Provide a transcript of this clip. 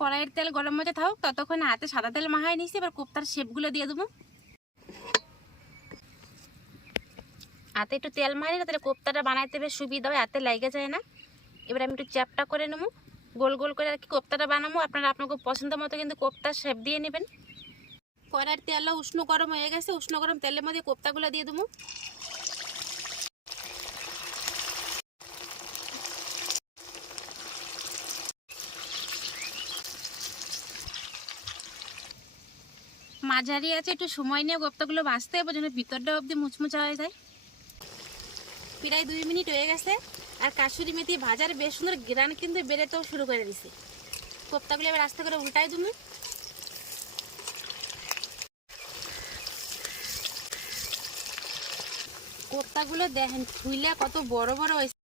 কড়াইয়ের তেল গরম হতে থাকুক, ততক্ষণে হাতে সাদা তেল মাখায় নিচ্ছি। এবার কোপ্তার শেপগুলো দিয়ে দেবো। হাতে একটু তেল মারি না, তাহলে কোপ্তাটা বানাইতে বেশ সুবিধা হয়, হাতে লেগে যায় না। এবার আমি একটু চ্যাপটা করে নেবো, গোল গোল করে আর কি কোপ্তাটা বানাবো। আপনারা আপনাকে পছন্দ মতো কিন্তু কোপ্তার শেপ দিয়ে নেবেন। কড়াইয়ের তেলও উষ্ণ গরম হয়ে গেছে, উষ্ণ গরম তেলের মধ্যে কোপ্তাগুলো দিয়ে দেবো। মাঝারি আছে, একটু সময় নিয়ে কোপ্তাগুলো ভাজতে হবে যেন ভিতরটা অবধি মুচমুচা হয়ে যায়। প্রায় 2 মিনিট হয়ে গেছে, আর কাসুরি মেথি ভাজার বেশ সুন্দর গ্রান কিন্তু বেরোতেও শুরু করে দিছি। কোপ্তাগুলো এবার আস্তে করে উল্টাই দেবো। কোপ্তাগুলো দেখেন ফুইলা কত বড় বড় হয়েছে।